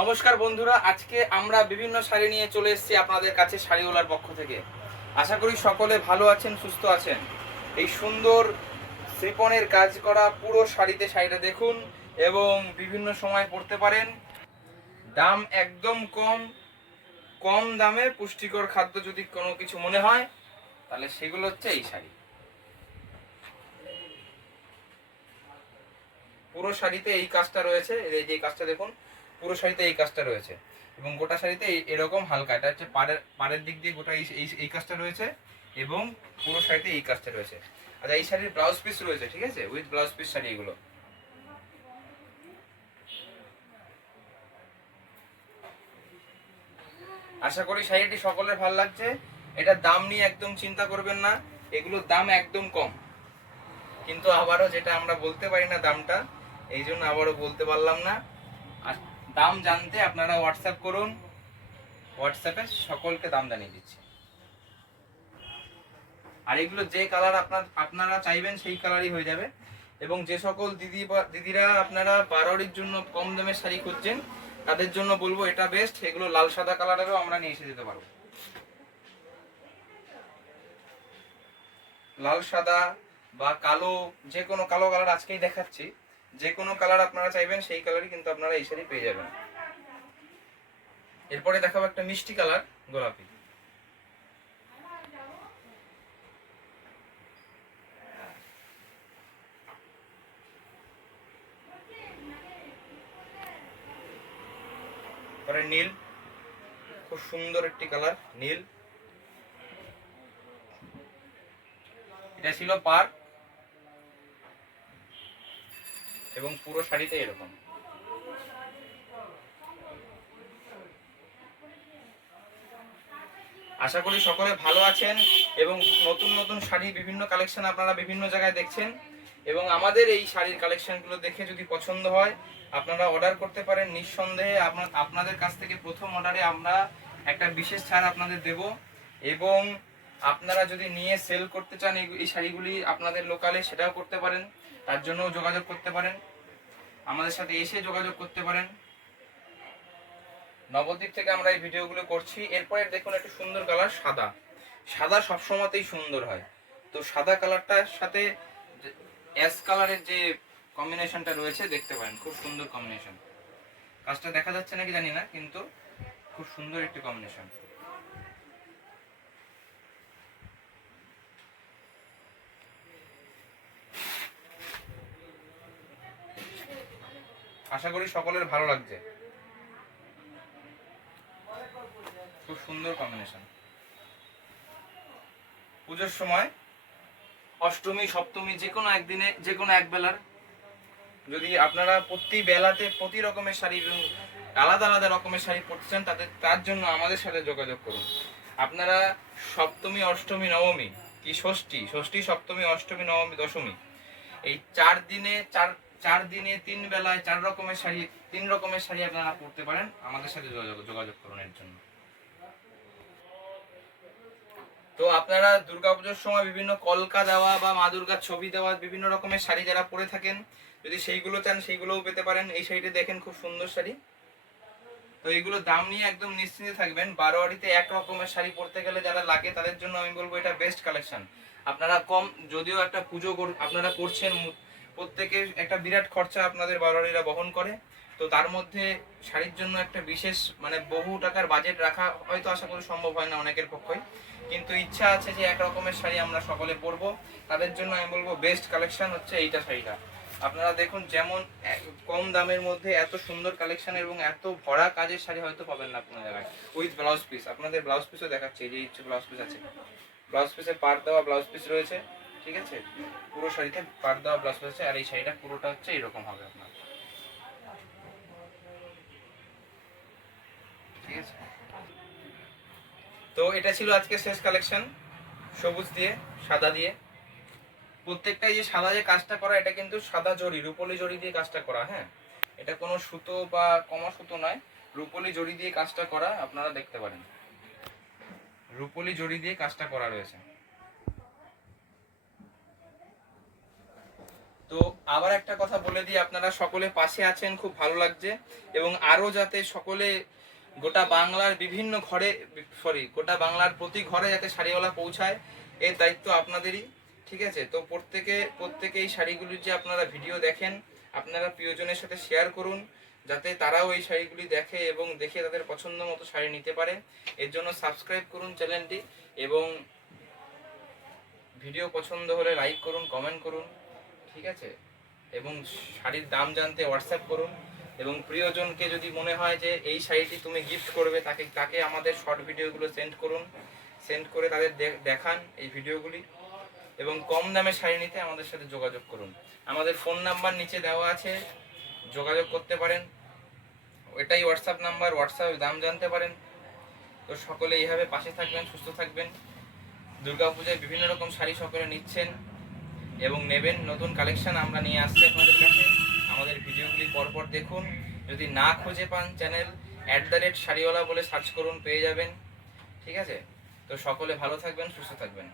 নমস্কার বন্ধুরা, আজকে আমরা বিভিন্ন শাড়ি নিয়ে চলে এসেছি আপনাদের কাছে শাড়িওয়ালার পক্ষ থেকে। আশা করি সকলে ভালো আছেন, সুস্থ আছেন। এই সুন্দর শিফনের কাজ করা পুরো শাড়িটা দেখুন এবং বিভিন্ন সময় পরতে পারেন। দাম একদম কম, কম দামে পুষ্টিকর খাদ্য যদি কোনো কিছু মনে হয় তাহলে সেগুলো হচ্ছে এই শাড়ি। পুরো শাড়িতে এই কাজটা রয়েছে, এই যে কাজটা দেখুন, পুরো শাড়িতে এই কাজটা রয়েছে এবং গোটা শাড়িতে এরকম হালকা, এটা হচ্ছে পাড়ের দিক দিয়ে গোটা এই কাজটা রয়েছে এবং পুরো শাড়িতে এই কাজটা রয়েছে। আচ্ছা, এই শাড়ির ব্লাউজ পিস রয়েছে, ঠিক আছে, উইথ ব্লাউজ পিস শাড়ি এগুলো। আশা করি শাড়িটি সকলের ভালো লাগছে। এটার দাম নিয়ে একদম চিন্তা করবেন না, এগুলোর দাম একদম কম। কিন্তু আবারও যেটা আমরা বলতে পারি না দামটা, এই জন্য আবারও বলতে পারলাম না। আর দাম জানতে আপনারা হোয়াটসঅ্যাপ করুন, হোয়াটসঅ্যাপে সকলকে দাম জানিয়ে দিচ্ছি। আর এগুলো যে কালার আপনারা চাইবেন সেই কালারই হয়ে যাবে। এবং যে সকল দিদিরা আপনারা বারোয়ারির জন্য কম দামের শাড়ি খুঁজছেন তাদের জন্য বলবো এটা বেস্ট। এগুলো লাল সাদা কালারেরও আমরা নিয়ে এসে দিতে পারবো, লাল সাদা বা কালো, যে কোনো কালো কালার আজকেই দেখাচ্ছি। যে কোনো কালার আপনারা চাইবেন সেই কালারই কিন্তু আপনারা এই শাড়ি পেয়ে যাবেন। এরপরে দেখাবো একটা মিষ্টি কালার, গোলাপি। পরে নীল, খুব সুন্দর একটি কালার নীল। এটা ছিল পার এবং পুরো শাড়িতে এরকম। আশা করি সকলে ভালো আছেন এবং নতুন নতুন শাড়ি বিভিন্ন কালেকশন আপনারা বিভিন্ন জায়গায় দেখছেন এবং আমাদের এই শাড়ির কালেকশনগুলো দেখে যদি পছন্দ হয় আপনারা অর্ডার করতে পারেন নিঃসন্দেহে। আপনাদের কাছ থেকে প্রথম অর্ডারে আমরা একটা বিশেষ ছাড় আপনাদের দেব এবং আপনারা যদি নিয়ে সেল করতে চান এই শাড়িগুলি আপনাদের লোকালে, সেটাও করতে পারেন। তার জন্যও যোগাযোগ করতে পারেন, আমাদের সাথে এসে যোগাযোগ করতে পারেন। নবদ্বীপ থেকে আমরা এই ভিডিওগুলো করছি। এরপরে দেখুন একটা সুন্দর কালার, সাদা। সাদা সবসময়তেই সুন্দর হয়, তো সাদা কালারটার সাথে অ্যাশ কালারের যে কম্বিনেশনটা রয়েছে দেখতে পারেন, খুব সুন্দর কম্বিনেশন। কাজটা দেখা যাচ্ছে নাকি জানি না, কিন্তু খুব সুন্দর একটি কম্বিনেশন। আশা করি সকলের ভালো লাগছে, খুব সুন্দর কম্বিনেশন। পুজোর সময় অষ্টমী সপ্তমী যে কোনো একদিনে, যে কোনো এক বেলার, যদি আপনারা প্রতি বেলাতে প্রতি রকমের শাড়ি এবং আলাদা আলাদা রকমের শাড়ি পরতে চান তার জন্য আমাদের সাথে যোগাযোগ করুন। আপনারা সপ্তমী অষ্টমী নবমী কি ষষ্ঠী সপ্তমী অষ্টমী নবমী দশমী, এই 4 দিনে চার দিনে 3 বেলায় 4 রকমের শাড়ি, 3 রকমের শাড়ি আপনারা পরতে পারেন। আমাদের সাথে যোগাযোগ করুন এর জন্য। তো আপনারা দুর্গাপুজোর সময় বিভিন্ন কলকা দেওয়া বা মা দুর্গার ছবি দেওয়া বিভিন্ন রকমের শাড়ি যারা পরে থাকেন, যদি সেইগুলো চান সেইগুলোও পেতে পারেন। এই শাড়িটা দেখেন, খুব সুন্দর শাড়ি। তো এইগুলো দাম নিয়ে একদম নিশ্চিন্তে থাকবেন। বারোয়ারিতে এক রকমের শাড়ি পরতে গেলে যারা লাগে তাদের জন্য আমি বলবো এটা বেস্ট কালেকশন। আপনারা কম, যদিও একটা পুজো আপনারা করছেন, প্রত্যেকের একটা বিরাট খরচা আপনাদের বারোয়ারিরা বহন করে, তো তার মধ্যে শাড়ির জন্য একটা বিশেষ মানে বহু টাকার বাজেট রাখা হয়তো আশা করি সম্ভব হয় না অনেকের পক্ষে, কিন্তু ইচ্ছা আছে যে এক রকমের শাড়ি আমরা সকলে পরবো। তাদের জন্য আমি বলবো বেস্ট কালেকশন হচ্ছে এইটা শাড়িটা। আপনারা দেখুন, যেমন কম দামের মধ্যে এত সুন্দর কালেকশন এবং এত ভরা কাজের শাড়ি হয়তো পাবেন না কোনো জায়গায়, উইথ ব্লাউজ পিস। আপনাদের ব্লাউজ পিসও দেখাচ্ছে, এই যে ইচ্ছে ব্লাউজ পিস আছে, ব্লাউজ পিসে পার দেওয়া ব্লাউজ পিস রয়েছে, ঠিক আছে, পুরো শাড়িতে পার দেওয়া ব্লাউজ পিস আছে। আর এই শাড়িটা পুরোটা হচ্ছে এরকম হবে আপনার, ঠিক আছে। তো এটা ছিল আজকে শেষ কালেকশন, সবুজ দিয়ে সাদা দিয়ে। প্রত্যেকটাই যে সাদা যে কাজটা করা, এটা কিন্তু সাদা জরি, রূপলি জরি দিয়ে কাজটা করা। হ্যাঁ, এটা কোনো সুতো বা কমা সুতো নয়, রূপলি জরি দিয়ে কাজটা করা। আপনারা দেখতে পারেন, রূপলি জরি দিয়ে কাজটা করা রয়েছে। তো তো আবার একটা কথা বলে দিই, আপনারা সকলে পাশে আছেন, খুব ভালো লাগছে। এবং আরো যাতে সকলে গোটা বাংলার বিভিন্ন ঘরে, গোটা বাংলার প্রতি ঘরে যাতে শাড়িওয়ালা পৌঁছায়, এর দায়িত্ব আপনাদেরই। ঠিক আছে, তো প্রত্যেকে এই শাড়িগুলির যে আপনারা ভিডিও দেখেন, আপনারা প্রিয়জনের সাথে শেয়ার করুন, যাতে তারাও এই শাড়িগুলি দেখে এবং দেখে তাদের পছন্দ মতো শাড়ি নিতে পারে। এর জন্য সাবস্ক্রাইব করুন চ্যানেলটি, এবং ভিডিও পছন্দ হলে লাইক করুন, কমেন্ট করুন। ঠিক আছে, এবং শাড়ির দাম জানতে হোয়াটসঅ্যাপ করুন। এবং প্রিয়জনকে যদি মনে হয় যে এই শাড়িটি তুমি গিফট করবে, তাকে আমাদের শর্ট ভিডিওগুলো সেন্ড করুন, সেন্ড করে তাদের দেখান এই ভিডিওগুলি। এবং কম দামে শাড়ি নিতে আমাদের সাথে যোগাযোগ করুন। আমাদের ফোন নাম্বার নিচে দেওয়া আছে, যোগাযোগ করতে পারেন, এটাই হোয়াটসঅ্যাপ নাম্বার, হোয়াটসঅ্যাপে দাম জানতে পারেন। তো সকলে এইভাবে পাশে থাকবেন, সুস্থ থাকবেন। দুর্গাপূজায় বিভিন্ন রকম শাড়ি সকলে নিচ্ছেন এবং নেবেন। নতুন কালেকশন আমরা নিয়ে আসছি আপনাদের কাছে, আমাদের ভিডিওগুলি পরপর দেখুন। যদি না খুঁজে পান, চ্যানেল @শাড়িওয়ালা বলে সার্চ করুন, পেয়ে যাবেন। ঠিক আছে, তো সকলে ভালো থাকবেন, সুস্থ থাকবেন।